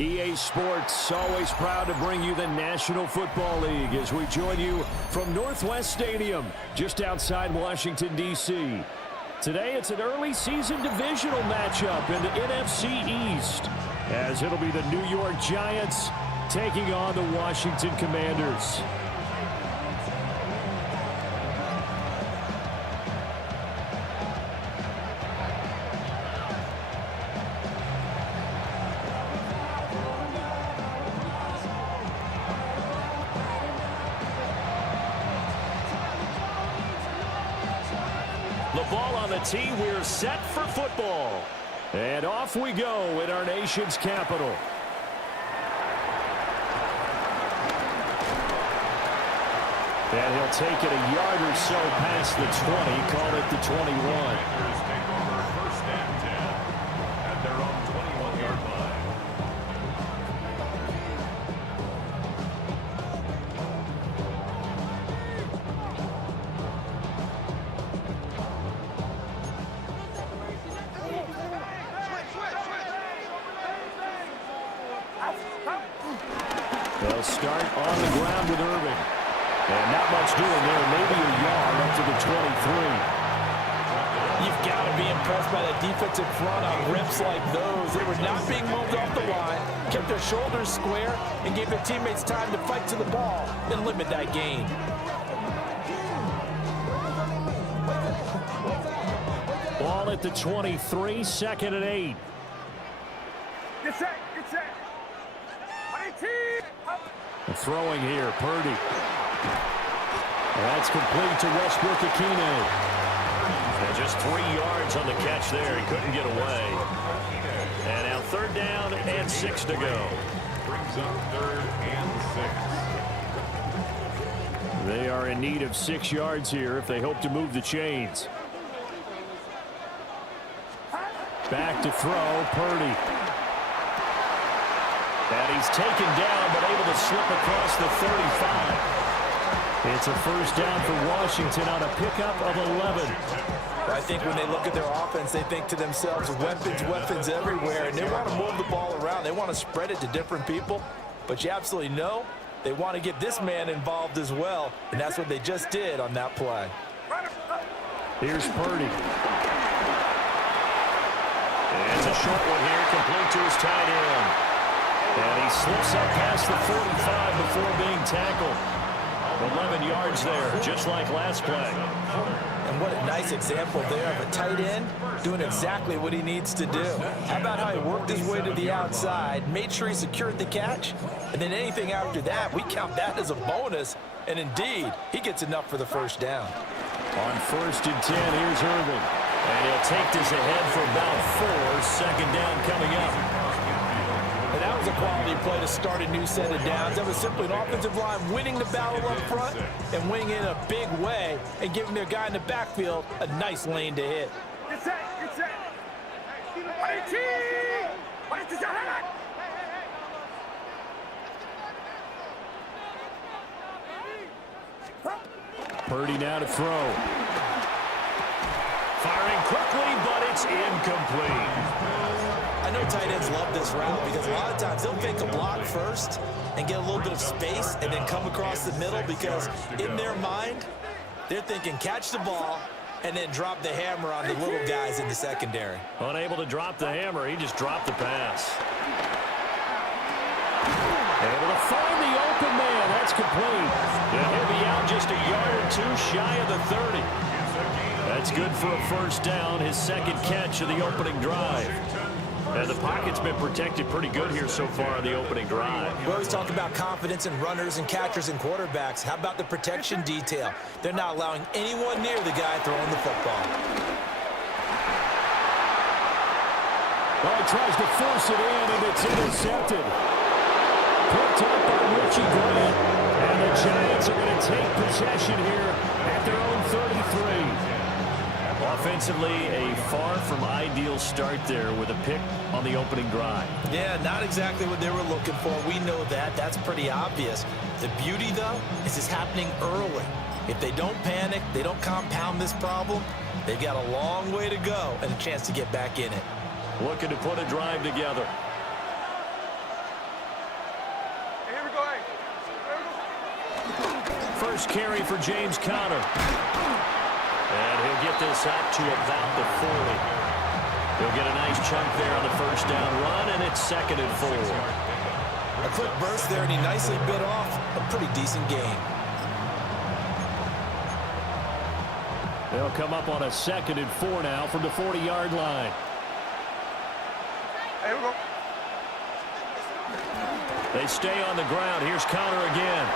EA Sports, always proud to bring you the National Football League as we join you from Northwest Stadium, just outside Washington, D.C. Today, it's an early season divisional matchup in the NFC East, as it'll be the New York Giants taking on the Washington Commanders. The ball on the tee, we're set for football. And off we go in our nation's capital. And he'll take it a yard or so past the 20, call it the 21. Take over first and 10 at their own 21-yard line. They'll start on the ground with Irving. And not much doing there, maybe a yard up to the 23. You've got to be impressed by the defensive front on reps like those. They were not being moved off the line, kept their shoulders square, and gave their teammates time to fight to the ball and limit that gain. Ball at the 23, second and 8. Get set, get set. Throwing here, Purdy. That's complete to Westbrook-Ikhine. And just 3 yards on the catch there. He couldn't get away. And now third down and 6 to go. Brings up third and 6. They are in need of 6 yards here if they hope to move the chains. Back to throw, Purdy. And he's taken down, but able to slip across the 35. It's a first down for Washington on a pickup of 11. I think when they look at their offense, they think to themselves, weapons, weapons everywhere, and they want to move the ball around. They want to spread it to different people, but you absolutely know they want to get this man involved as well, and that's what they just did on that play. Here's Purdy. And it's a short one here, complete to his tight end. And he slips up past the 45 before being tackled. 11 yards there, just like last play. And what a nice example there of a tight end doing exactly what he needs to do. How about how he worked his way to the outside, made sure he secured the catch, and then anything after that, we count that as a bonus. And indeed, he gets enough for the first down. On first and 10, here's Irving. And he'll take this ahead for about 4. Second down coming up. And that was a quality play to start a new set of downs. That was simply an offensive line winning the battle up front and winning in a big way and giving their guy in the backfield a nice lane to hit. Get set, get set. Purdy now to throw. Firing quickly, but it's incomplete. I know tight ends love this route because a lot of times they'll fake a block first and get a little bit of space and then come across the middle because in their mind, they're thinking catch the ball and then drop the hammer on the little guys in the secondary. Unable to drop the hammer, he just dropped the pass. Able to find the open man, that's complete. And he'll be out just a yard or 2 shy of the 30. That's good for a first down, his second catch of the opening drive. And the pocket's been protected pretty good here so far on the opening drive. We always talk about confidence in runners and catchers and quarterbacks. How about the protection detail? They're not allowing anyone near the guy throwing the football. Well, he tries to force it in, and it's intercepted. Picked up by Richie Grant. And the Giants are going to take possession here at their own 33. Offensively, a far from ideal start there with a pick on the opening drive. Yeah, not exactly what they were looking for. We know that. That's pretty obvious. The beauty, though, is it's happening early. If they don't panic, they don't compound this problem, they've got a long way to go and a chance to get back in it. Looking to put a drive together. first carry for James Conner. And he'll get this out to about the 40. He'll get a nice chunk there on the first down run, and it's 2nd and 4. A quick burst there, and he nicely bit off a pretty decent gain. They'll come up on a 2nd and 4 now from the 40-yard line. Hey, we go. They stay on the ground. Here's Conner again.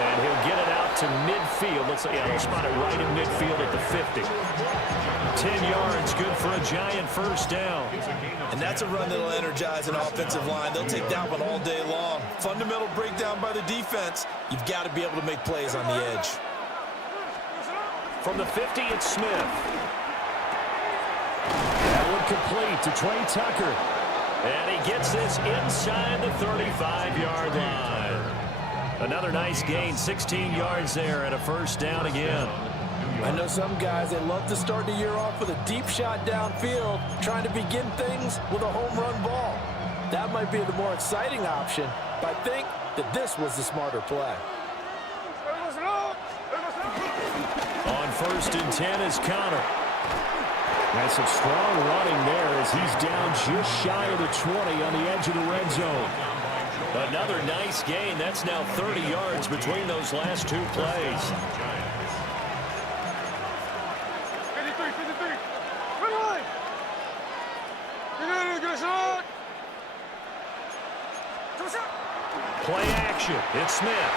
And he'll get it out to midfield. Looks like, yeah, they'll spot it right in midfield at the 50. 10 yards, good for a Giant first down. And that's a run that'll energize an offensive line. They'll take that one all day long. Fundamental breakdown by the defense. You've got to be able to make plays on the edge. From the 50, it's Smith. That one complete to Trey Tucker. And he gets this inside the 35-yard line. Another nice gain, 16 yards there and a first down again. I know some guys, they love to start the year off with a deep shot downfield, trying to begin things with a home run ball. That might be the more exciting option, but I think that this was the smarter play. On 1st and 10 is Conner. That's some strong running there as he's down just shy of the 20 on the edge of the red zone. Another nice gain. That's now 30 yards between those last two plays. 53, 53. Good line. Good shot. Play action. It's Smith.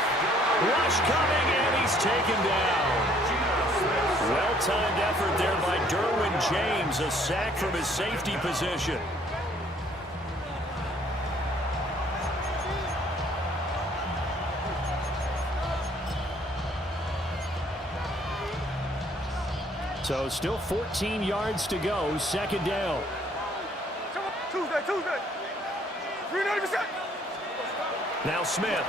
Rush coming, and he's taken down. Well-timed effort there by Derwin James. A sack from his safety position. So still 14 yards to go. 2nd down. Tuesday. 390%. Now Smith.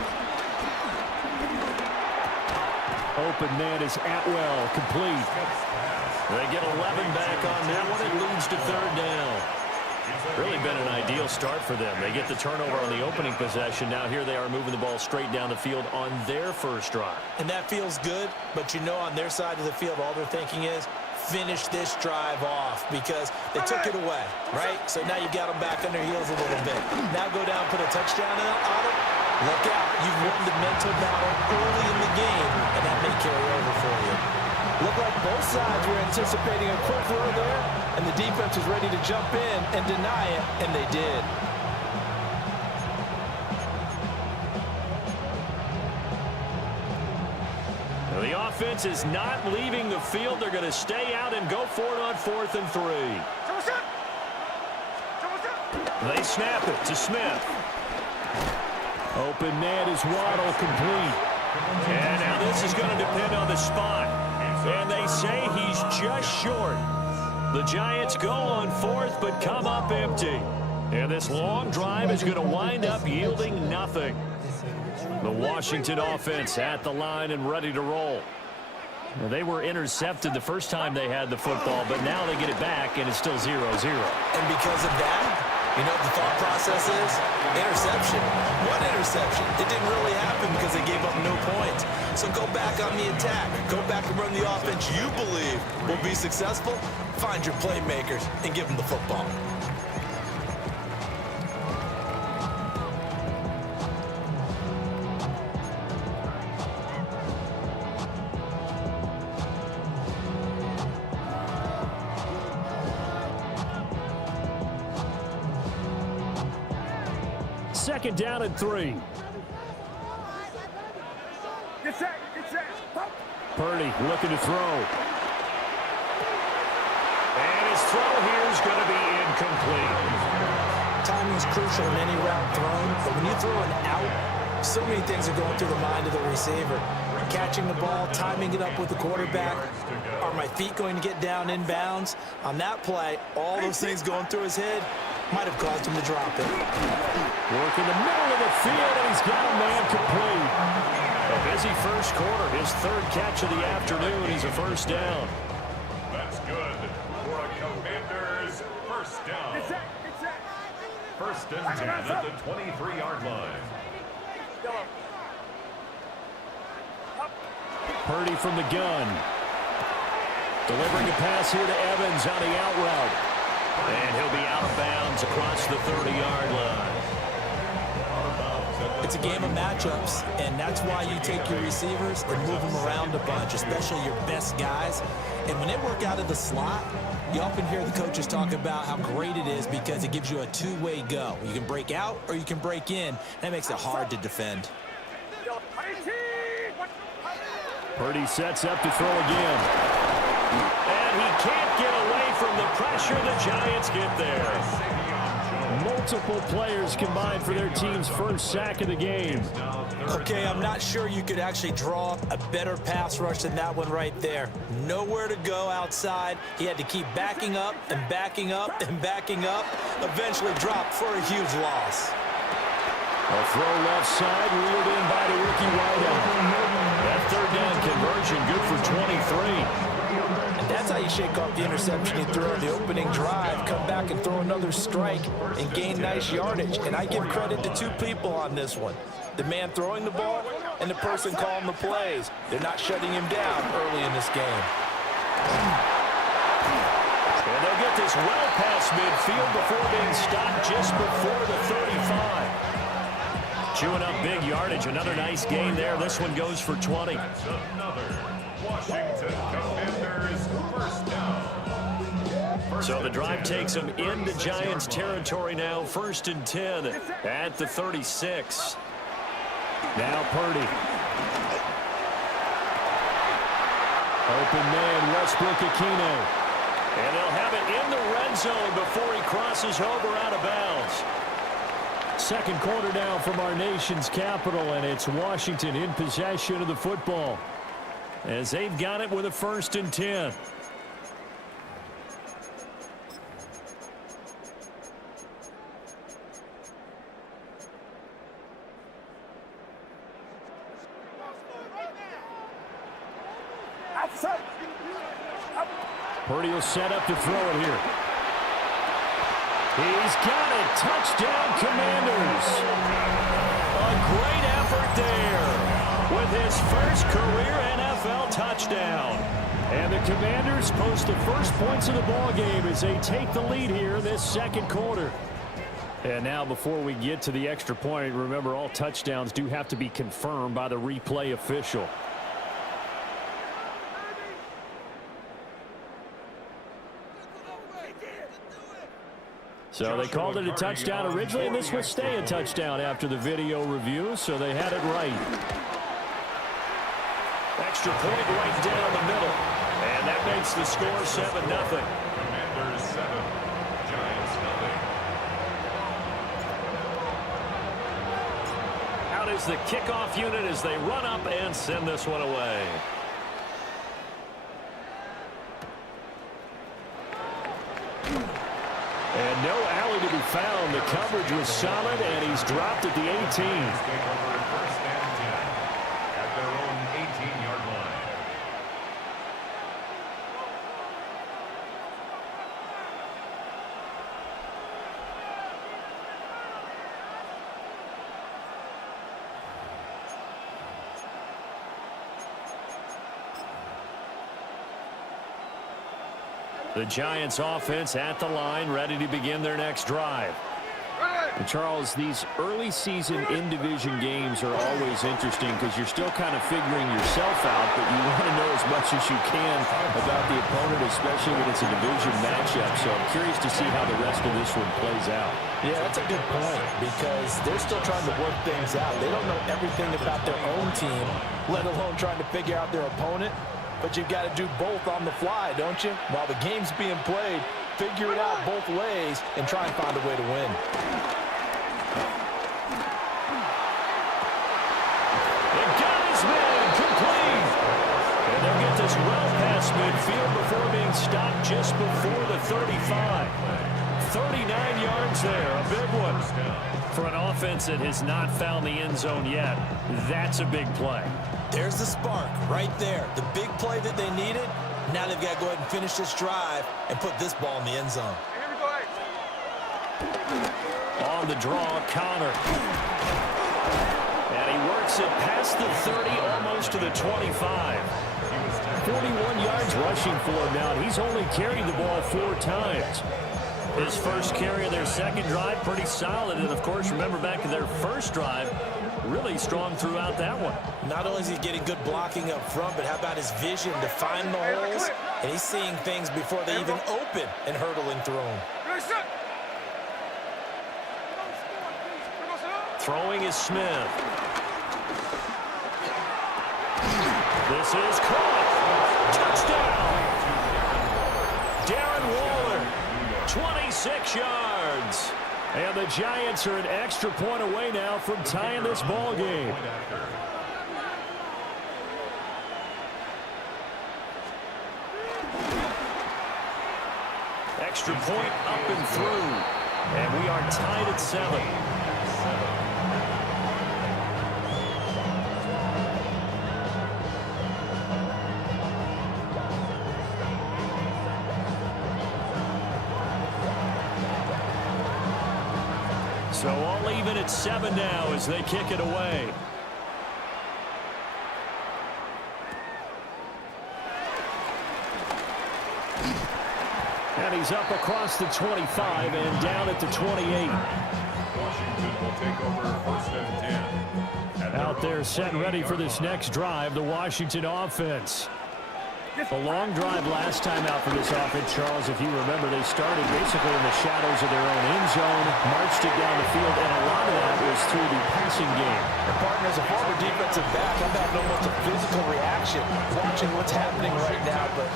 Open man is Atwell, complete. They get 11 back on that one. It leads to 3rd down. Really been an ideal start for them. They get the turnover on the opening possession. Now here they are moving the ball straight down the field on their first drive. And that feels good, but you know on their side of the field, all they're thinking is, finish this drive off because they took it away, right? So now you've got them back on their heels a little bit. Now go down, put a touchdown on it. Look out. You've won the mental battle early in the game, and that may carry over for you. Looked like both sides were anticipating a quick throw there, and the defense was ready to jump in and deny it, and they did. The offense is not leaving the field. They're going to stay out and go for it on 4th and 3. They snap it to Smith. Open man is Waddle, complete. And now this is going to depend on the spot. And they say he's just short. The Giants go on 4th but come up empty. And this long drive is going to wind up yielding nothing. The Washington offense at the line and ready to roll. Well, they were intercepted the first time they had the football, but now they get it back, and it's still 0-0. And because of that, you know what the thought process is? Interception. What interception? It didn't really happen because they gave up no points. So go back on the attack. Go back and run the offense you believe will be successful. Find your playmakers and give them the football. Second down and 3. Get set. Purdy looking to throw. And his throw here is going to be incomplete. Timing is crucial in any route thrown, but when you throw an out, so many things are going through the mind of the receiver. Catching the ball, timing it up with the quarterback. Are my feet going to get down in bounds? On that play, all those things going through his head might have caused him to drop it. Work in the middle of the field, and he's got a man complete. A busy first quarter. His 3rd catch of the afternoon. He's a first down. That's good for a Commanders first down. Get set. 1st and 10 at the 23-yard line. Up. Purdy from the gun. Delivering a pass here to Evans on the out route. And he'll be out of bounds across the 30-yard line. It's a game of matchups, and that's why you take your receivers and move them around a bunch, especially your best guys. And when they work out of the slot, you often hear the coaches talk about how great it is because it gives you a two-way go. You can break out or you can break in. That makes it hard to defend. Purdy sets up to throw again. And he can't get away from the pressure. The Giants get there. Multiple players combined for their team's first sack of the game. Okay, I'm not sure you could actually draw a better pass rush than that one right there. Nowhere to go outside. He had to keep backing up and backing up and backing up. Eventually dropped for a huge loss. A throw left side, reeled in by the rookie wideout. That third down conversion good for 23. And that's how you shake off the interception you threw on the opening drive, come back and throw another strike and gain nice yardage. And I give credit to two people on this one. The man throwing the ball and the person calling the plays. They're not shutting him down early in this game. And they'll get this well past midfield before being stopped just before the 35. Chewing up big yardage. Another nice gain there. This one goes for 20. That's another Washington Commanders first down. So the drive takes them into Giants territory now. 1st and 10 at the 36. Now Purdy. Open man, Westbrook Aquino. And they'll have it in the red zone before he crosses over out of bounds. Second quarter now from our nation's capital, and it's Washington in possession of the football as they've got it with a 1st and 10. Purdy will set up to throw it here. He's got it. Touchdown, Commanders. A great effort there with his first career NFL touchdown. And the Commanders post the first points of the ball game as they take the lead here this second quarter. And now before we get to the extra point, remember all touchdowns do have to be confirmed by the replay official. So they called it a touchdown originally, and this will stay a touchdown after the video review, so they had it right. Extra point right down the middle, and that makes the score 7-0. Commanders 7, Giants 0. Out is the kickoff unit as they run up and send this one away. And no alley to be found. The coverage was solid, and he's dropped at the 18. Take over 1st and 10 at their own 18-yard line. The Giants offense at the line, ready to begin their next drive. And Charles, these early season in-division games are always interesting because you're still kind of figuring yourself out, but you want to know as much as you can about the opponent, especially when it's a division matchup. So I'm curious to see how the rest of this one plays out. Yeah, that's a good point because they're still trying to work things out. They don't know everything about their own team, let alone trying to figure out their opponent. But you've got to do both on the fly, don't you? While the game's being played, figure it out both ways and try and find a way to win. It got his man complete. And they'll get this well past midfield before being stopped just before the 35. 39 yards there, a big one. For an offense that has not found the end zone yet, that's a big play. There's the spark right there. The big play that they needed. Now they've got to go ahead and finish this drive and put this ball in the end zone. Here we go, On the draw, Connor. And he works makes it past the 30, almost to the 25. 41 yards rushing for him now, and he's only carried the ball 4 times. His first carry of their second drive, pretty solid. And, of course, remember back in their first drive, really strong throughout that one. Not only is he getting good blocking up front, but how about his vision to find the holes? And he's seeing things before they even open and hurdling through them. Throwing is Smith. This is caught. Touchdown. Darren Waller, 26 yards. And the Giants are an extra point away now from tying this ball game. Extra point up and through. And we are tied at 7. So all even at 7 now as they kick it away. And he's up across the 25 and down at the 28. Washington will take over first and 10. Out there set and ready for this next drive, the Washington offense. A long drive last time out for this offense, Charles. If you remember, they started basically in the shadows of their own end zone, marched it down the field, and a lot of that was through the passing game. And partner, as a former defensive back, I'm having almost a physical reaction watching what's happening right now. But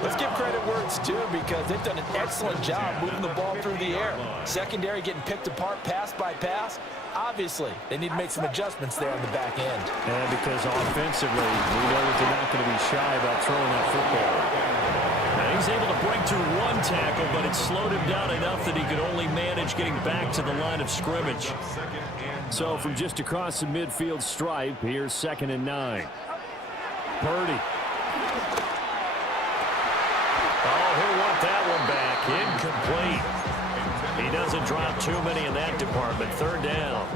let's give credit where it's due, because they've done an excellent job moving the ball through the air. Secondary getting picked apart pass by pass. Obviously, they need to make some adjustments there on the back end. And because offensively, we know that they're not going to be shy about throwing that football. And he's able to break through 1 tackle, but it slowed him down enough that he could only manage getting back to the line of scrimmage. So from just across the midfield stripe, here's 2nd and 9. Purdy. Oh, he'll want that one back. Incomplete. He doesn't drop too many in that department. 3rd down.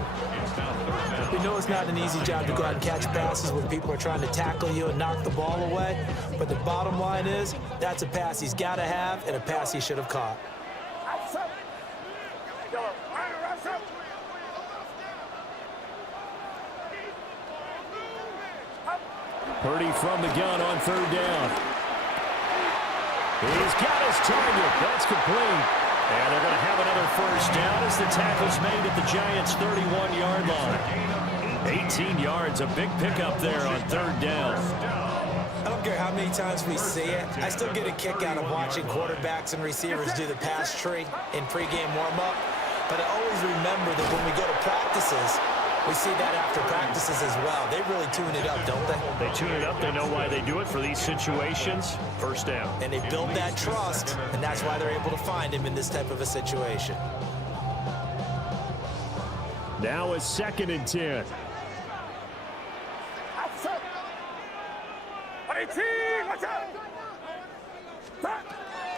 We know it's not an easy job to go out and catch passes when people are trying to tackle you and knock the ball away. But the bottom line is, that's a pass he's got to have and a pass he should have caught. Purdy from the gun on 3rd down. He's got his target. That's complete. And they're going to have another first down as the tackle's made at the Giants' 31-yard line. 18 yards, a big pickup there on 3rd down. I don't care how many times we see it. I still get a kick out of watching quarterbacks and receivers do the pass tree in pregame warm-up. But I always remember that when we go to practices, we see that after practices as well. They really tune it up, don't they? They tune it up. They know why they do it for these situations. First down. And they build that trust, and that's why they're able to find him in this type of a situation. Now a 2nd and 10.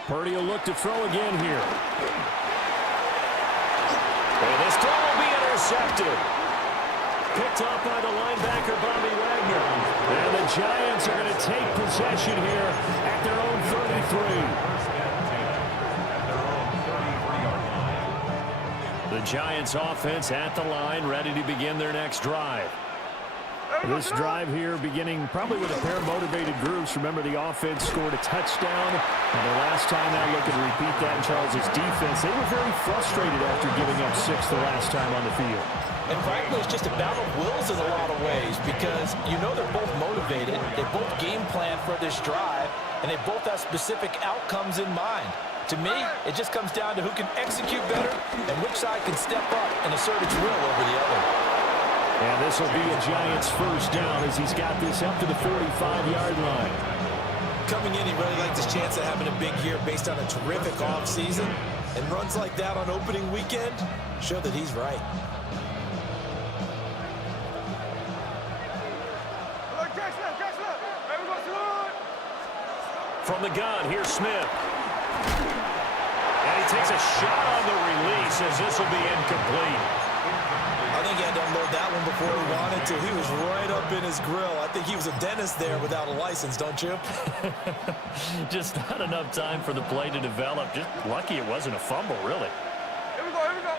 Purdy will look to throw again here. And this throw will be intercepted. Picked off by the linebacker, Bobby Wagner. And the Giants are going to take possession here at their own 33. The Giants offense at the line, ready to begin their next drive. This drive here beginning probably with a pair of motivated groups. Remember, the offense scored a touchdown. And the last time I look and repeat that in Charles' defense, they were very frustrated after giving up 6 the last time on the field. And frankly, it's just a battle of wills in a lot of ways, because you know they're both motivated, they both game plan for this drive, and they both have specific outcomes in mind. To me, it just comes down to who can execute better and which side can step up and assert its will over the other. And this will be a Giants first down as he's got this up to the 45-yard line. Coming in, he really liked his chance of having a big year based on a terrific offseason, and runs like that on opening weekend show that he's right. From the gun, here's Smith. And he takes a shot on the release as this will be incomplete. I think he had to unload called that one before he wanted to. He was right up in his grill. I think he was a dentist there without a license, don't you? Just not enough time for the play to develop. Just lucky it wasn't a fumble, really. Here we go, here we go.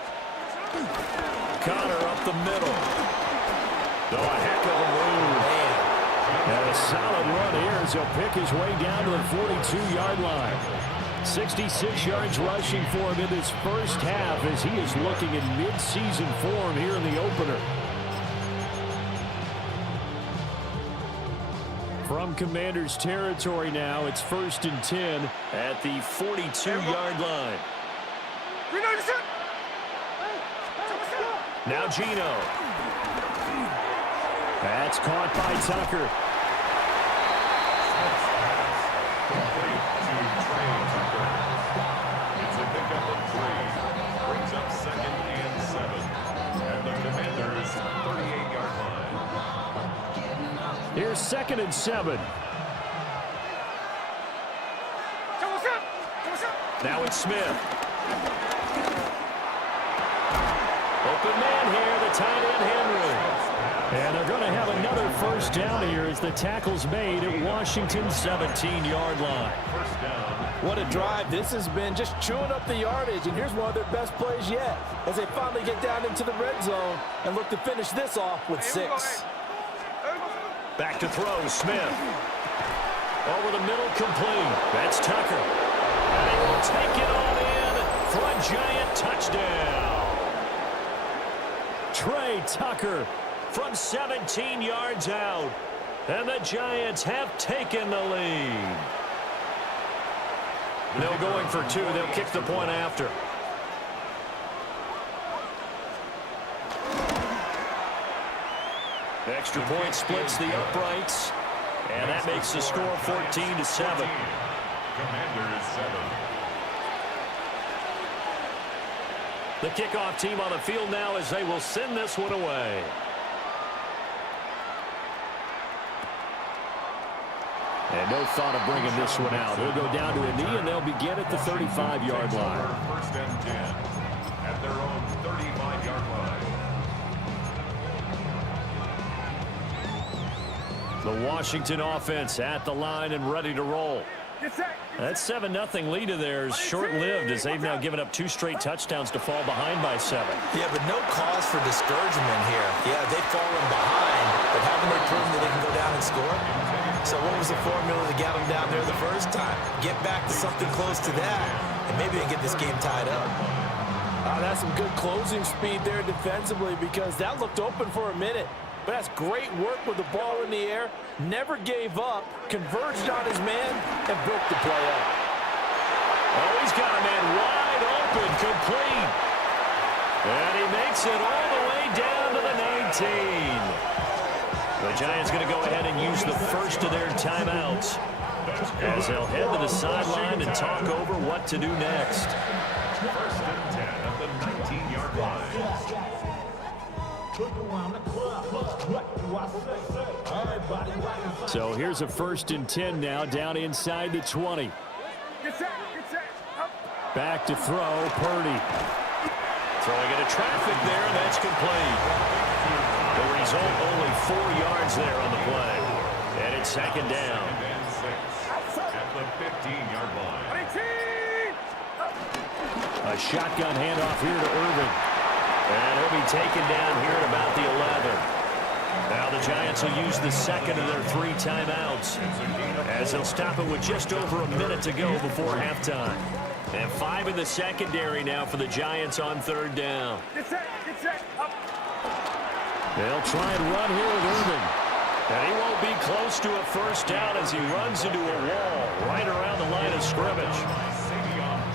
Connor up the middle. Oh, a heck of a move. And a solid run here as he'll pick his way down to the 42-yard line. 66 yards rushing for him in this first half as he is looking in mid-season form here in the opener. From Commanders territory now, it's 1st and 10 at the 42-yard line. Now Geno. That's caught by Tucker. It's a pickup of 3. Brings up 2nd and 7. And the Commanders' 38-yard line. Here's 2nd and 7. Now it's Smith. Open man here, the tight end Henry. And they're going to have another first down here as the tackle's made at Washington's 17-yard line. First down. What a drive this has been, just chewing up the yardage, and here's one of their best plays yet as they finally get down into the red zone and look to finish this off with 6. Back to throw, Smith. Over the middle, complete. That's Tucker. And he will take it all in for a giant touchdown. Trey Tucker from 17 yards out. And the Giants have taken the lead. They're going for 2. They'll kick the point after. Extra point splits the uprights. And that makes the score 14-7. Commanders 7. The kickoff team on the field now as they will send this one away. And no thought of bringing this one out. He'll go down to a knee, and they'll begin at the 35-yard line. 1st and 10 at their own 35-yard line. The Washington offense at the line and ready to roll. That 7-0 lead of theirs short-lived as they've now given up 2 straight touchdowns to fall behind by 7. Yeah, but no cause for discouragement here. Yeah, they've fallen behind, but haven't they proven that they can go down and score? So what was the formula to get them down there the first time? Get back to something close to that, and maybe they can get this game tied up. That's some good closing speed there defensively because that looked open for a minute. But that's great work with the ball in the air. Never gave up, converged on his man, and broke the play up. Oh, he's got a man wide open, complete. And he makes it all the way down to the 19. The Giants going to go ahead and use the first of their timeouts as they'll head to the sideline and talk over what to do next. 1st and 10 at the 19-yard line. So here's a 1st and 10 now down inside the 20. Back to throw, Purdy. Throwing into traffic there, and that's complete. The result, only 4 yards there on the play. And it's 2nd down. And 6 at the 15-yard line. A shotgun handoff here to Irvin. And he'll be taken down here at about the 11. Now the Giants will use the 2nd of their 3 timeouts as they'll stop it with just over a minute to go before halftime. And 5 in the secondary now for the Giants on 3rd down. They'll try and run here with Irvin. And he won't be close to a first down as he runs into a wall right around the line of scrimmage.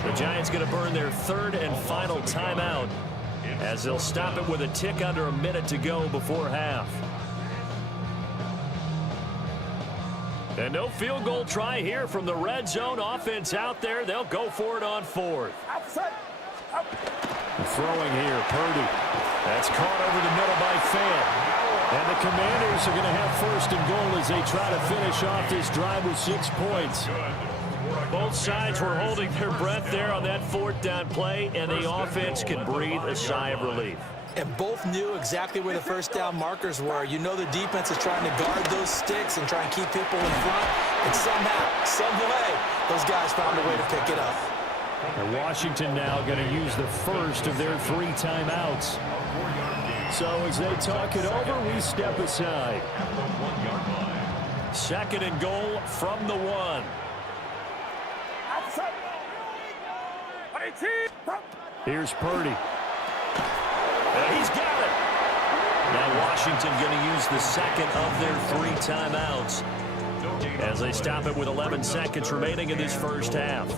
The Giants going to burn their 3rd and final timeout as they'll stop it with a tick under a minute to go before half. And no field goal try here from the red zone offense out there. They'll go for it on 4th. Throwing here, Purdy. That's caught over the middle by Fant. And the Commanders are going to have 1st and goal as they try to finish off this drive with 6 points. Both sides were holding their breath there on that 4th down play, and the offense can breathe a sigh of relief. And both knew exactly where the first down markers were. You know the defense is trying to guard those sticks and try and keep people in front. And somehow, some way, those guys found a way to pick it up. And Washington now going to use the first of their 3 timeouts. So as they talk it over, we step aside. 2nd and goal from the 1. Here's Purdy. And he's got it. Now Washington going to use the 2nd of their 3 timeouts as they stop it with 11 seconds remaining in this first half.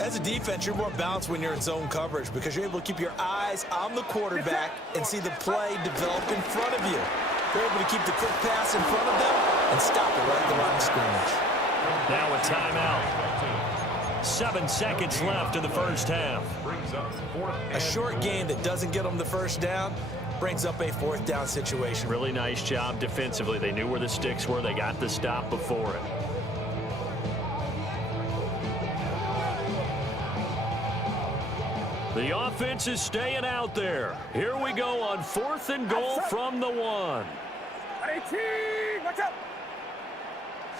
As a defense, you're more balanced when you're in zone coverage because you're able to keep your eyes on the quarterback and see the play develop in front of you. You're able to keep the quick pass in front of them and stop it right at the line of scrimmage. Now a timeout. 7 seconds left in the first half. A short game that doesn't get them the first down brings up a 4th down situation. Really nice job defensively. They knew where the sticks were. They got the stop before it. The offense is staying out there. Here we go on 4th and goal from the 1. Watch out.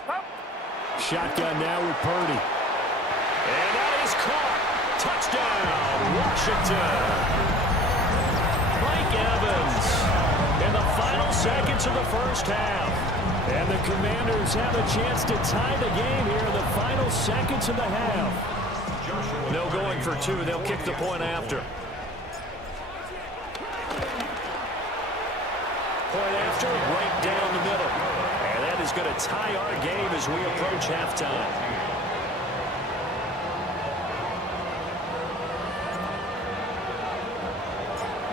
Stop. Shotgun now with Purdy. And that is caught. Touchdown, Washington. Mike Evans in the final seconds of the first half. And the Commanders have a chance to tie the game here in the final seconds of the half. No going for 2. They'll kick the point after. Point after, right down the middle. And that is going to tie our game as we approach halftime.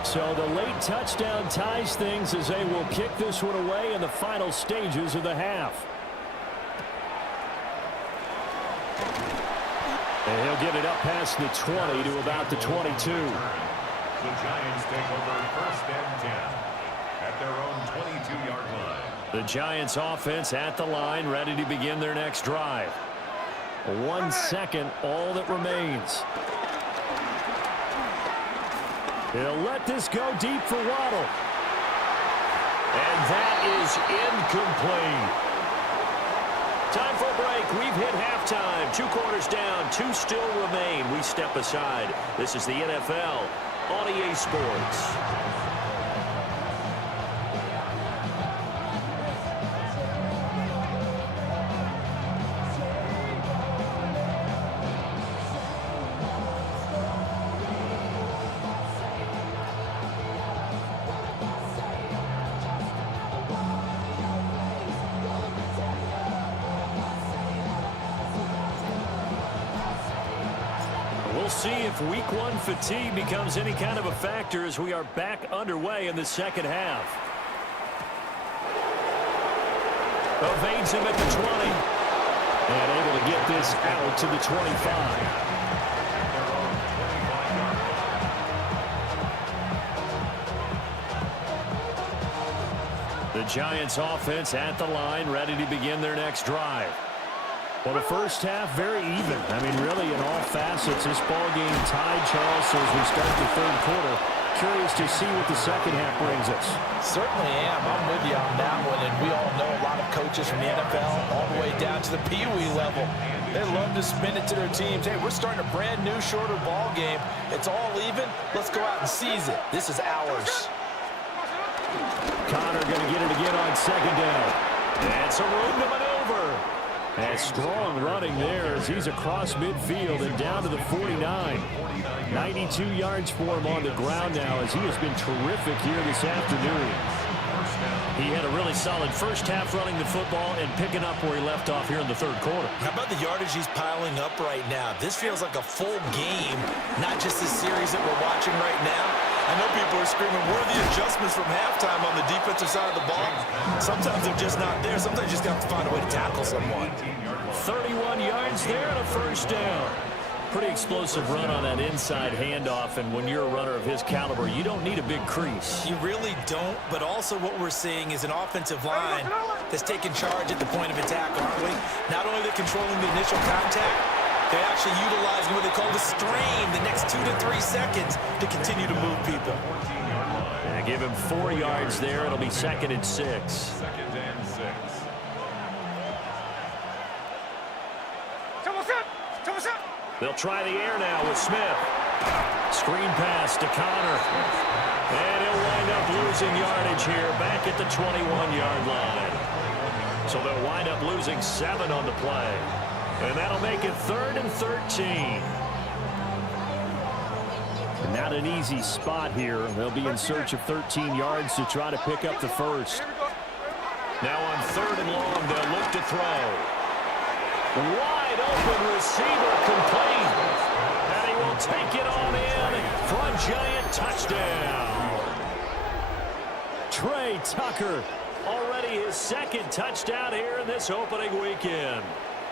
So the late touchdown ties things as they will kick this one away in the final stages of the half. And he'll get it up past the 20 to about the 22. The Giants take over 1st and 10 at their own 22-yard line. The Giants offense at the line, ready to begin their next drive. 1 second, all that remains. He'll let this go deep for Waddle. And that is incomplete. Time for a break. We've hit halftime. 2 quarters down. 2 still remain. We step aside. This is the NFL on EA Sports. See if week 1 fatigue becomes any kind of a factor as we are back underway in the second half. Evades him at the 20. And able to get this out to the 25. The Giants offense at the line, ready to begin their next drive. Well, the first half, very even. I mean, really, in all facets, this ball game tied, Charles, so as we start the 3rd quarter. Curious to see what the second half brings us. Certainly am. I'm with you on that one. And we all know a lot of coaches from the NFL all the way down to the Pee Wee level. They love to spin it to their teams. Hey, we're starting a brand new, shorter ball game. It's all even. Let's go out and seize it. This is ours. Connor going to get it again on 2nd down. And some room to maneuver. And strong running there as he's across midfield and down to the 49. 92 yards for him on the ground now as he has been terrific here this afternoon. He had a really solid first half running the football and picking up where he left off here in the 3rd quarter. How about the yardage he's piling up right now? This feels like a full game, not just the series that we're watching right now. I know people are screaming, where are the adjustments from halftime on the defensive side of the ball? Sometimes they're just not there. Sometimes you just have to find a way to tackle someone. 31 yards there and a first down. Pretty explosive run on that inside handoff, and when you're a runner of his caliber, you don't need a big crease. You really don't, but also what we're seeing is an offensive line that's taking charge at the point of attack, aren't we? Not only are they controlling the initial contact, They actually utilize what they call the strain, the next 2 to 3 seconds to continue to move people. And give him 4 yards there. It'll be 2nd and 6. Second and 6. They'll try the air now with Smith. Screen pass to Connor. And he'll wind up losing yardage here back at the 21-yard line. So they'll wind up losing 7 on the play. And that'll make it 3rd and 13. Not an easy spot here. They'll be in search of 13 yards to try to pick up the first. Now on 3rd and long, they'll look to throw. Wide open receiver complete. And he will take it on in for a Giant touchdown. Trey Tucker. Already his 2nd touchdown here in this opening weekend.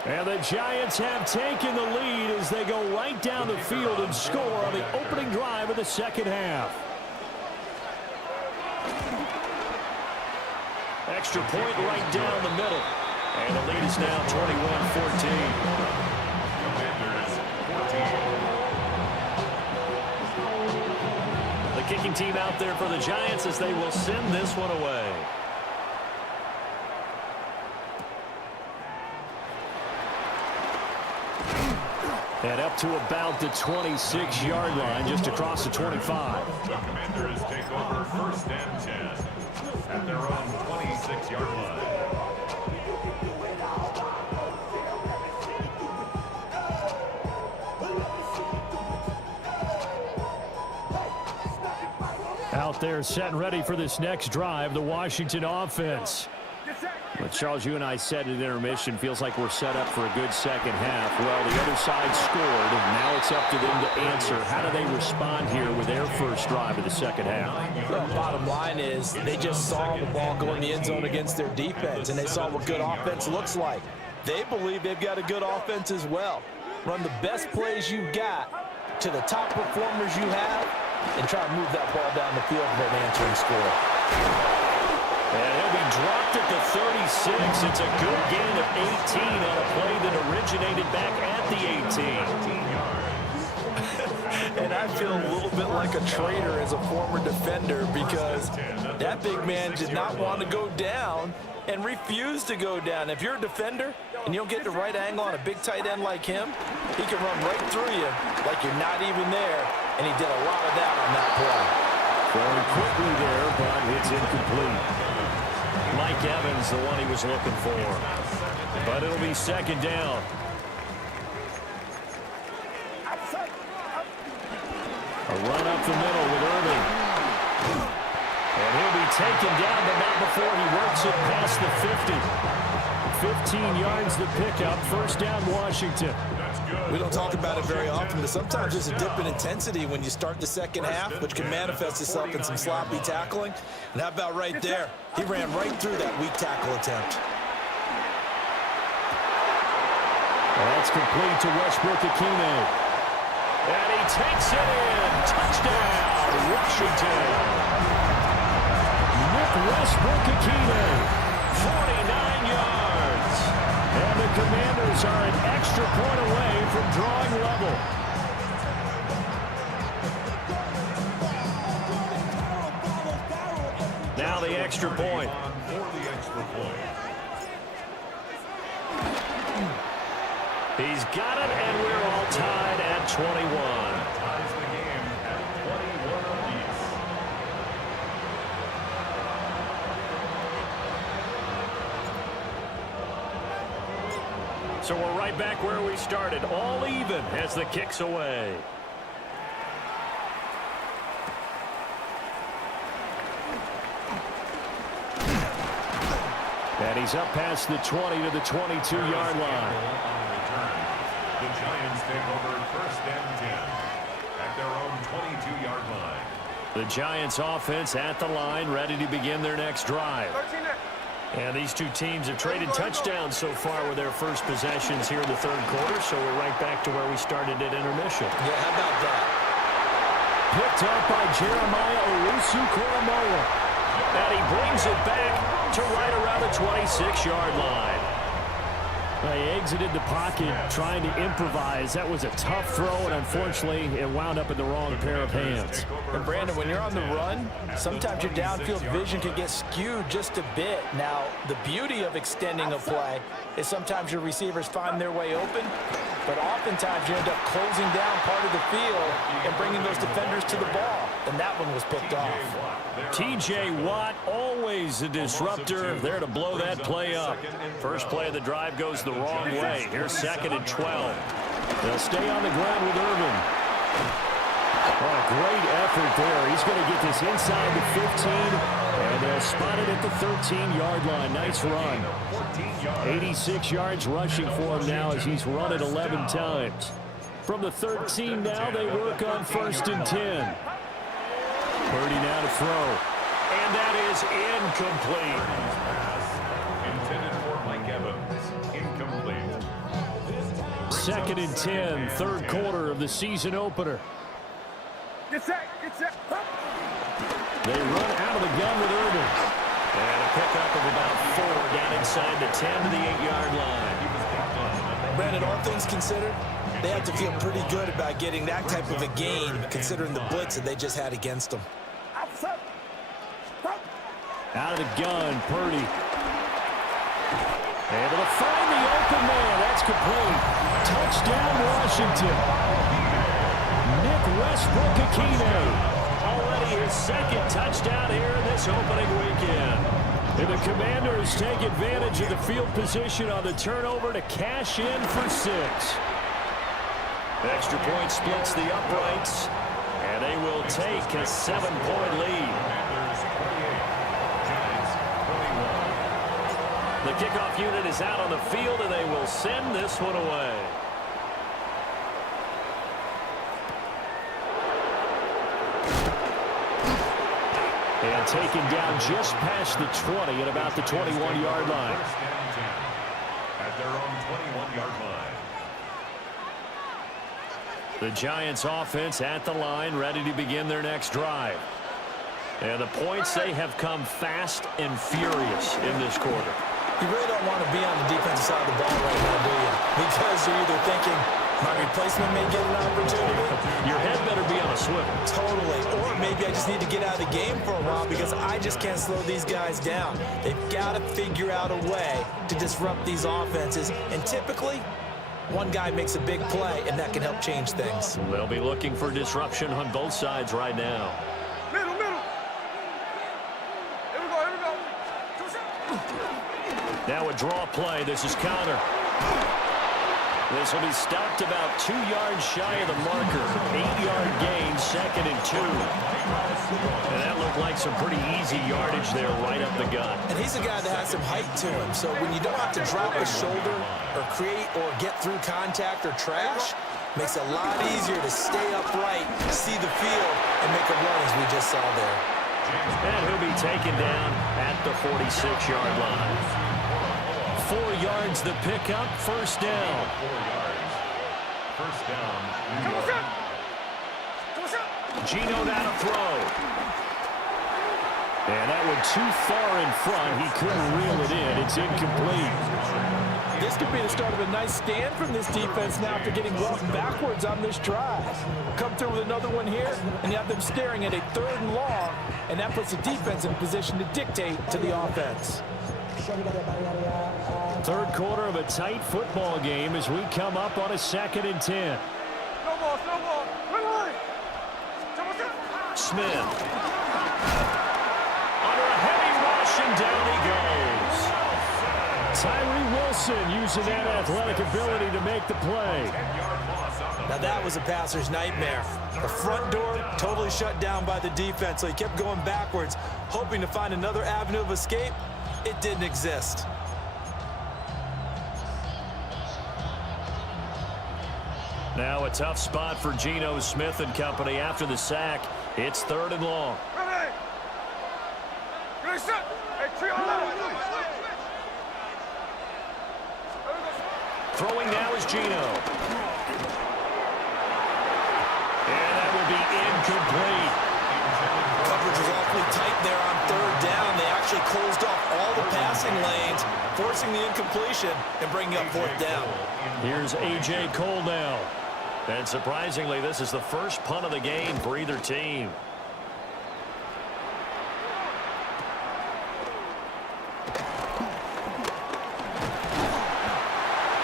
And the Giants have taken the lead as they go right down the field and score on the opening drive of the second half. Extra point right down the middle. And the lead is now 21-14. Commanders 14. The kicking team out there for the Giants as they will send this one away. And up to about the 26-yard line, just across the 25. The Commanders take over 1st and 10 at their own 26-yard line. Out there set and ready for this next drive, the Washington offense. But Charles, you and I said at intermission, feels like we're set up for a good second half. Well, the other side scored, and now it's up to them to answer. How do they respond here with their first drive of the second half? Well, bottom line is they just saw the ball go in the end zone against their defense, and they saw what good offense looks like. They believe they've got a good offense as well. Run the best plays you've got to the top performers you have, and try to move that ball down the field for an answering score. And he'll be dropped at the 36. It's a good gain of 18 on a play that originated back at the 18. And I feel a little bit like a traitor as a former defender because that big man did not want to go down and refused to go down. If you're a defender and you don't get the right angle on a big tight end like him, he can run right through you like you're not even there, and he did a lot of that on that play. Very quickly there, but it's incomplete. Mike Evans, the one he was looking for. But it'll be 2nd down. A run up the middle with Irving. And he'll be taken down, but not before he works it past the 50. 15 yards to pick up. 1st down, Washington. We don't talk about it very often, but sometimes there's a dip in intensity when you start the second half, which can manifest itself in some sloppy tackling. And how about right there? He ran right through that weak tackle attempt. That's complete to Westbrook-Ikhine. And he takes it in. Touchdown, Washington. Nick Westbrook-Ikhine. 49 yards. And the Commanders are an extra point away from drawing level. Now the extra point. He's got it, and we're all tied at 21. Ties the game at 21 apiece. So we're right back where we started, all even as the kick's away. And he's up past the 20 to the 22-yard line. The Giants take over 1st and 10 at their own 22-yard line. The Giants offense at the line, ready to begin their next drive. And these two teams have traded touchdowns so far with their first possessions here in the 3rd quarter, so we're right back to where we started at intermission. Yeah, how about that? Picked up by Jeremiah Owusu-Koramoah. And he brings it back to right around the 26-yard line. They exited the pocket trying to improvise. That was a tough throw, and unfortunately, it wound up in the wrong pair of hands. And Brandon, when you're on the run, sometimes your downfield vision can get skewed just a bit. Now, the beauty of extending a play is sometimes your receivers find their way open, but oftentimes you end up closing down part of the field and bringing those defenders to the ball. And that one was picked off. T.J. Watt, always a disruptor, there to blow that play up. First play of the drive goes the wrong way. Here's 2nd and 12. They'll stay on the ground with Irvin. Oh, great effort there. He's going to get this inside the 15, and they'll spot it at the 13-yard line. Nice run. 86 yards rushing for him now as he's run it 11 times. From the 13 now, they work on 1st and 10. Purdy now to throw. And that is incomplete. Intended for Mike Evans. Incomplete. 2nd and 10, third quarter of the season opener. Get set, get set. They run out of the gun with Irvin. And a pickup of about 4 down inside the 10 to the 8-yard line. Brandon, all things considered, they have to feel pretty good about getting that type of a gain, considering the blitz that they just had against them. Out of the gun, Purdy. Able to find the open man. That's complete. Touchdown, Washington. Nick Westbrook-Ikhine. Already his 2nd touchdown here in this opening weekend. And the Commanders take advantage of the field position on the turnover to cash in for 6. Extra point splits the uprights, and they will take a 7-point lead. The kickoff unit is out on the field, and they will send this one away. And taken down just past the 20 at about the 21-yard line. At their own 21-yard line. The Giants offense at the line, ready to begin their next drive. And the points, they have come fast and furious in this quarter. You really don't want to be on the defensive side of the ball right now, do you? Because you're either thinking, my replacement may get an opportunity. Your head better be on a swivel. Totally. Or maybe I just need to get out of the game for a while because I just can't slow these guys down. They've got to figure out a way to disrupt these offenses. And typically, one guy makes a big play, and that can help change things. They'll be looking for disruption on both sides right now. Middle, middle. Here we go, here we go. Now a draw play. This is counter. This will be stopped about 2 yards shy of the marker. 8-yard gain, 2nd and 2. And that looked like some pretty easy yardage there right up the gut. And he's a guy that has some height to him. So when you don't have to drop a shoulder or create or get through contact or trash, makes it a lot easier to stay upright, see the field, and make a run as we just saw there. And he'll be taken down at the 46-yard line. 4 yards the pickup, first down. 4 yards. First down. Come on, son. Come on, son. Geno now to throw. And that one too far in front. He couldn't reel it in. It's incomplete. This could be the start of a nice stand from this defense now after getting walked backwards on this drive. Come through with another one here, and you have them staring at a 3rd and long, and that puts the defense in position to dictate to the offense. Third quarter of a tight football game as we come up on a 2nd and 10. No more, no more. Wait, wait. Come on, son. Smith. Under a heavy rush, and down he goes. Tyree Wilson using that athletic ability to make the play. Now that was a passer's nightmare. The front door totally shut down by the defense, so he kept going backwards, hoping to find another avenue of escape. It didn't exist. Now a tough spot for Geno Smith and company after the sack. It's 3rd and long. Ready. Ready, set. Hey, tree on that. Throwing now is Geno. And that will be incomplete. Coverage was awfully tight there on 3rd down. They actually closed off all the pass passing lanes, forcing the incompletion, and bringing up fourth down. Here's A.J. Cole now. And surprisingly, this is the first punt of the game for either team.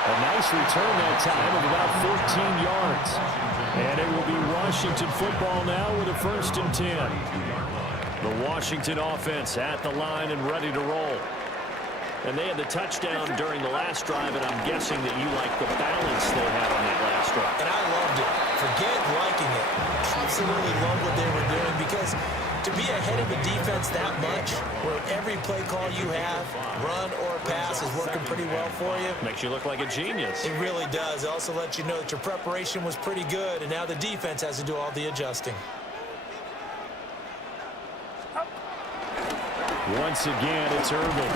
A nice return that time of about 14 yards. And it will be Washington football now with a 1st and 10. The Washington offense at the line and ready to roll. And they had the touchdown during the last drive, and I'm guessing that you like the balance they had on that last drive. And I loved it. Forget liking it. Absolutely love what they were doing, because to be ahead of a defense that much, where every play call you have, run or pass, is working pretty well for you. Makes you look like a genius. It really does. It also lets you know that your preparation was pretty good, and now the defense has to do all the adjusting. Once again, it's Irvin.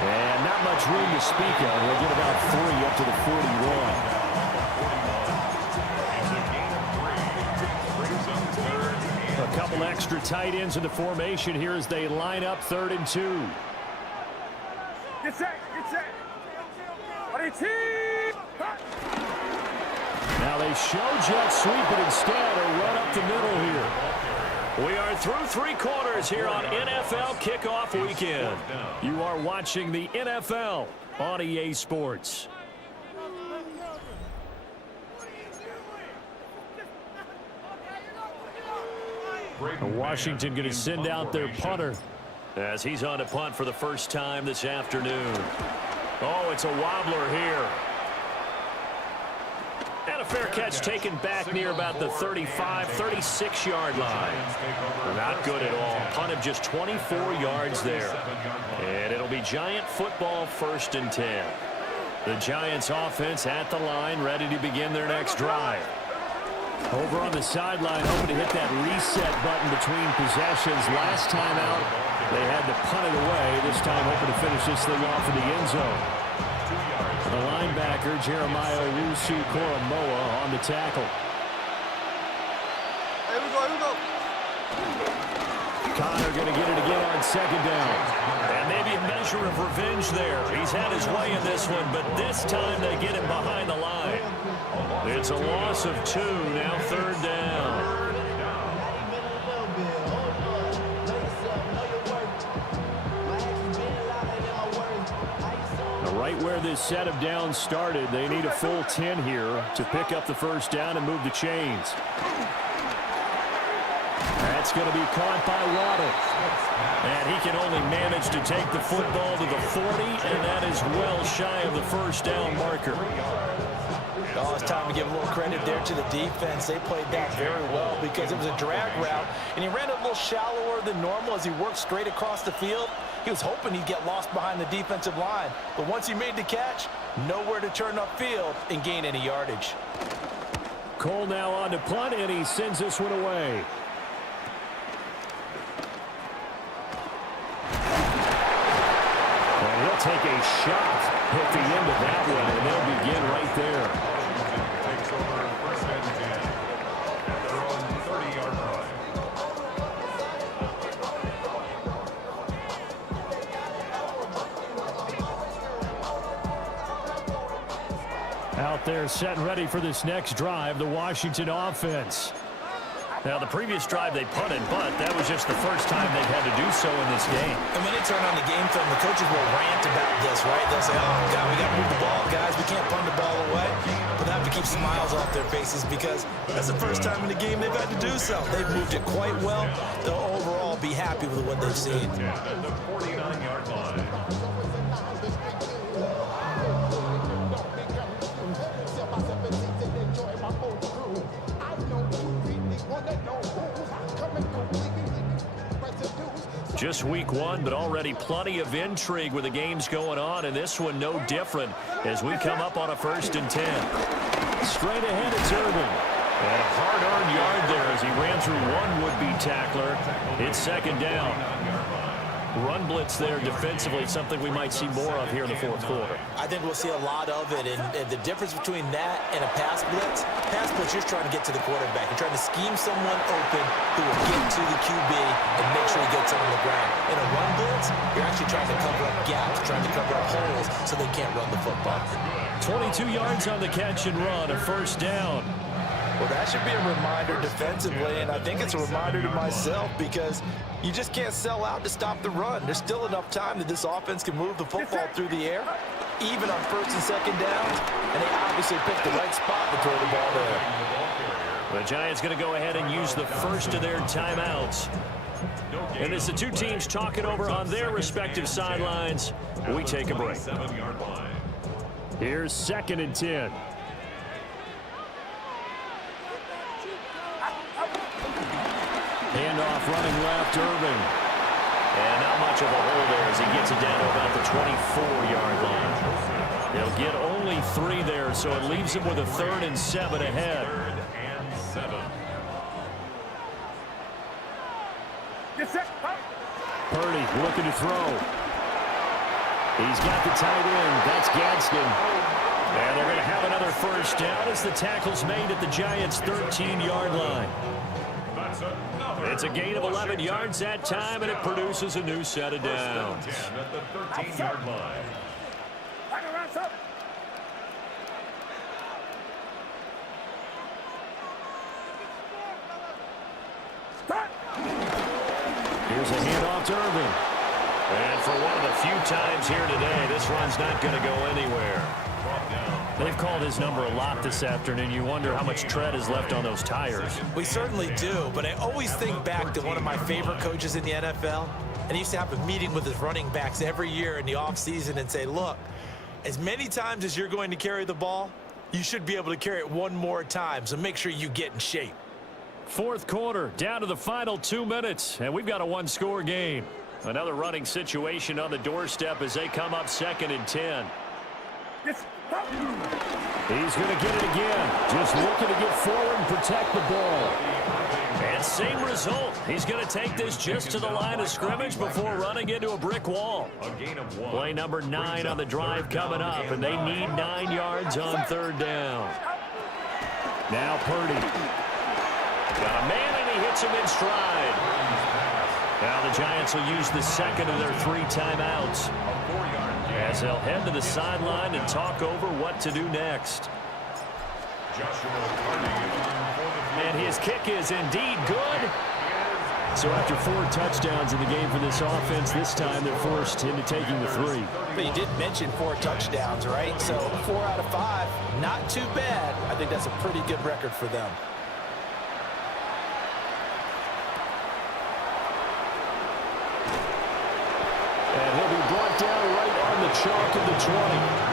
And not much room to speak of. We'll get about 3 up to the 41. A couple extra tight ends in the formation here as they line up 3rd and 2. Get set, get set. Now they show jet sweep, but instead a run up the middle here. We are through 3 quarters here on NFL Kickoff Weekend. You are watching the NFL on EA Sports. Washington going to send out their punter. As he's on to punt for the first time this afternoon. Oh, it's a wobbler here. And a fair catch taken back near about the 35, 36-yard line. Not good at all. Punt of just 24 yards there. And it'll be Giant football 1st and 10. The Giants offense at the line, ready to begin their next drive. Over on the sideline, hoping to hit that reset button between possessions. Last time out, they had to punt it away. This time, hoping to finish this thing off in the end zone. The linebacker, Jeremiah Owusu-Koramoah, on the tackle. Here we go. Connor going to get it again on 2nd down. And maybe a measure of revenge there. He's had his way in this one, but this time they get him behind the line. It's a loss of 2, now 3rd down. Right where this set of downs started, they need a full 10 here to pick up the 1st down and move the chains. That's going to be caught by Waddle. And he can only manage to take the football to the 40, and that is well shy of the 1st down marker. Oh, it's time to give a little credit there to the defense. They played that very well because it was a drag route, and he ran a little shallower than normal as he worked straight across the field. He was hoping he'd get lost behind the defensive line, but once he made the catch, nowhere to turn upfield and gain any yardage. Cole now on to punt, and he sends this one away. And he'll take a shot at the end of that one, and they'll begin right there. Takes over 1st and 10 at their own 30-yard line. Out there set and ready for this next drive, the Washington offense. Now, the previous drive they punted, but that was just the first time they've had to do so in this game. And when they turn on the game film, the coaches will rant about this, right? They'll say, oh, God, we got to move the ball, guys. We can't punt the ball away. But they have to keep smiles off their faces because that's the first time in the game they've had to do so. They've moved it quite well. They'll overall be happy with what they've seen. At the 49-yard line. Just week 1, but already plenty of intrigue with the games going on, and this one no different as we come up on a 1st and 10. Straight ahead, it's Irvin. And a hard-earned yard there as he ran through one would-be tackler. It's 2nd down. run blitz there defensively, something we might see more of here in the fourth quarter. I think we'll see a lot of it, and the difference between that and a pass blitz, you're just trying to get to the quarterback. You're trying to scheme someone open who will get to the QB and make sure he gets on the ground. In a run blitz, you're actually trying to cover up gaps, trying to cover up holes so they can't run the football. 22 yards on the catch and run, a first down. Well, that should be a reminder defensively, and I think it's a reminder to myself because you just can't sell out to stop the run. There's still enough time that this offense can move the football through the air, even on first and second downs, and they obviously picked the right spot to throw the ball there. The Giants going to go ahead and use the first of their timeouts. And as the two teams talk it over on their respective sidelines, we take a break. Here's 2nd and 10. Handoff running left, Irving. And not much of a hole there as he gets it down to about the 24-yard line. They'll get only 3 there, so it leaves him with a 3rd and 7 ahead. 3rd and 7. Purdy looking to throw. He's got the tight end. That's Gadsden. And they're going to have another first down as the tackle's made at the Giants' 13-yard line. It's a gain of 11 yards that time, and it produces a new set of downs. At the 13-yard line. Here's a handoff to Irving. And for one of the few times here today, this run's not going to go anywhere. They've called his number a lot this afternoon. You wonder how much tread is left on those tires. We certainly do, but I always think back to one of my favorite coaches in the NFL, and he used to have a meeting with his running backs every year in the offseason and say, look, as many times as you're going to carry the ball, you should be able to carry it one more time, so make sure you get in shape. Fourth quarter, down to the final 2 minutes, and we've got a one-score game. Another running situation on the doorstep as they come up 2nd and 10. He's going to get it again. Just looking to get forward and protect the ball. And same result. He's going to take this just to the line of scrimmage before running into a brick wall. A gain of 1. Play number 9 on the drive coming up, and they need 9 yards on 3rd down. Now Purdy. Got a man, and he hits him in stride. Now the Giants will use the 2nd of their 3 timeouts, A 4-yard gain. as they'll head to the sideline and talk over what to do next. Joshua Purdy for the And his kick is indeed good. So after 4 touchdowns in the game for this offense, this time they're forced into taking the 3. But you did mention 4 touchdowns, right? So 4 out of 5, not too bad. I think that's a pretty good record for them. And he'll be brought down right on the chalk of the 20.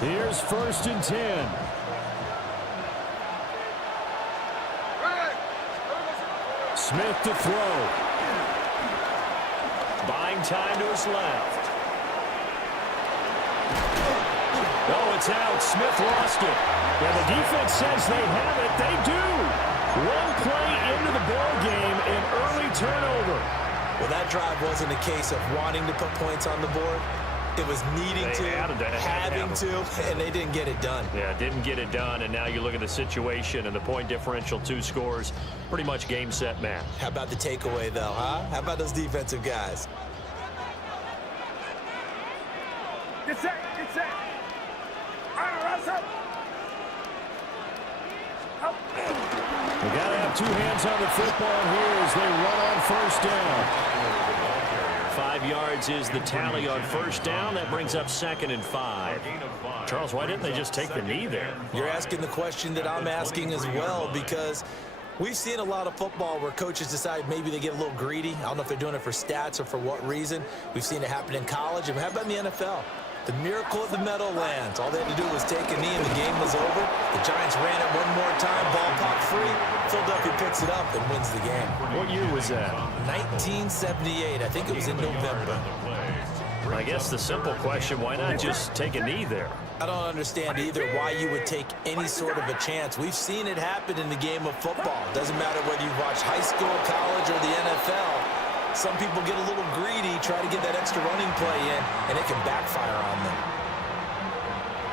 Here's 1st and 10. Smith to throw. Buying time to his left. Oh, it's out. Smith lost it. Yeah, the defense says they have it. They do. One play into the ball game, an early turnover. Well, that drive wasn't a case of wanting to put points on the board. It was needing to, having to, and they didn't get it done. Yeah, didn't get it done, and now you look at the situation and the point differential, 2 scores, pretty much game, set, match. How about the takeaway, though, huh? How about those defensive guys? Get set, get set. They got to have 2 hands on the football here as they run on 1st down. 5 yards is the tally on 1st down. That brings up 2nd and 5. Charles, why didn't they just take the knee there? You're asking the question that I'm asking as well, because we've seen a lot of football where coaches decide maybe they get a little greedy. I don't know if they're doing it for stats or for what reason. We've seen it happen in college. And how about in the NFL? The miracle of the Meadowlands. All they had to do was take a knee and the game was over. The Giants ran it one more time. Ball popped free. Philadelphia picks it up and wins the game. What year was that? 1978. I think it was in November. I guess the simple question, why not just take a knee there? I don't understand either why you would take any sort of a chance. We've seen it happen in the game of football. Doesn't matter whether you watch high school, college, or the NFL. Some people get a little greedy, try to get that extra running play in, and it can backfire on them.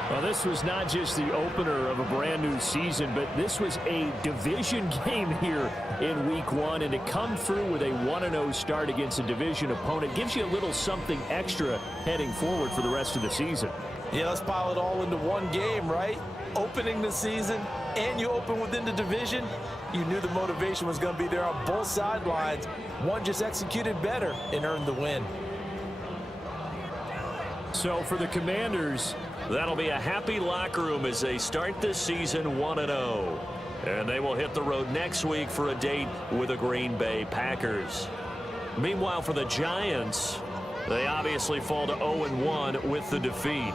Well, this was not just the opener of a brand new season, but this was a division game here in week 1. And to come through with a 1-0 start against a division opponent gives you a little something extra heading forward for the rest of the season. Yeah, let's pile it all into one game, right? Opening the season, and you open within the division. You knew the motivation was going to be there on both sidelines. One just executed better and earned the win. So for the Commanders, that'll be a happy locker room as they start this season 1-0. And they will hit the road next week for a date with the Green Bay Packers. Meanwhile, for the Giants, they obviously fall to 0-1 with the defeat.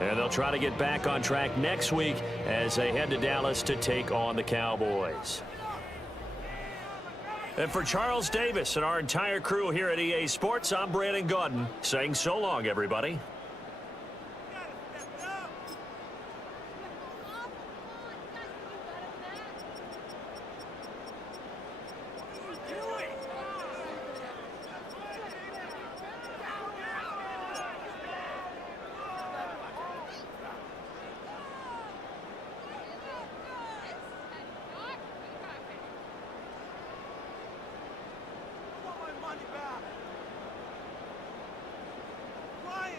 And they'll try to get back on track next week as they head to Dallas to take on the Cowboys. And for Charles Davis and our entire crew here at EA Sports, I'm Brandon Gaudin saying so long, everybody. I want my money back. Ryan!